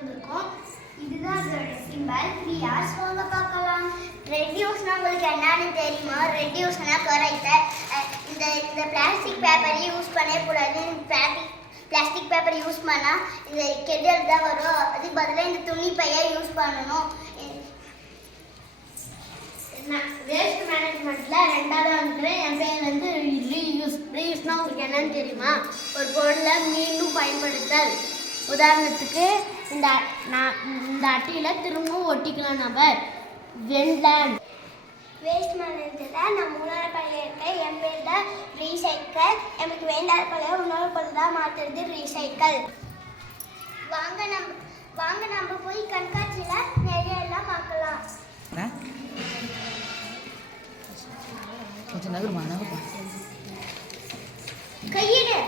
வந்திருக்கோம். இதுதான் அதோட சிம்பல். 3 hours வாங்க பார்க்கலாம். ரெடியூஸ்னா உங்களுக்கு என்னன்னு தெரியுமா? ரெடியூஸ்னா குறைத்தல். இந்த பிளாஸ்டிக் பேப்பரை யூஸ் பண்ணவே கூடாது. பிளாஸ்டிக் பேப்பர் யூஸ் பண்ணால் இந்த கெடுதல் தான் வரும். அதுக்கு பதிலாக இந்த துணி பையை யூஸ் பண்ணணும். வேஸ்ட் மேனேஜ்மெண்ட்ல ரெண்டாவது வந்துக்கிறேன். என் பேர் வந்து ரீயூஸ்னா உங்களுக்கு என்னன்னு தெரியுமா? ஒரு பொருளை மீண்டும் பயன்படுத்தல். உதாரணத்துக்கு இந்த அட்டையில் திரும்பவும் ஒட்டிக்கலாம். நம்ம வெண்லேண்ட். வேஸ்ட் மேனேஜ்மெண்ட்டில் நான் 3வது பள்ளியில் இருக்கேன். என் பேர் தான் ரீசைக்கிள். எனக்கு வேண்டாத பள்ளியை இன்னொரு பொருள் தான் மாற்றுறது ரீசைக்கிள். வாங்க நம்ம போய் கண்காட்சியில் நிறைய எல்லாம் பார்க்கலாம். கொஞ்சம் நகருமா கையிடு.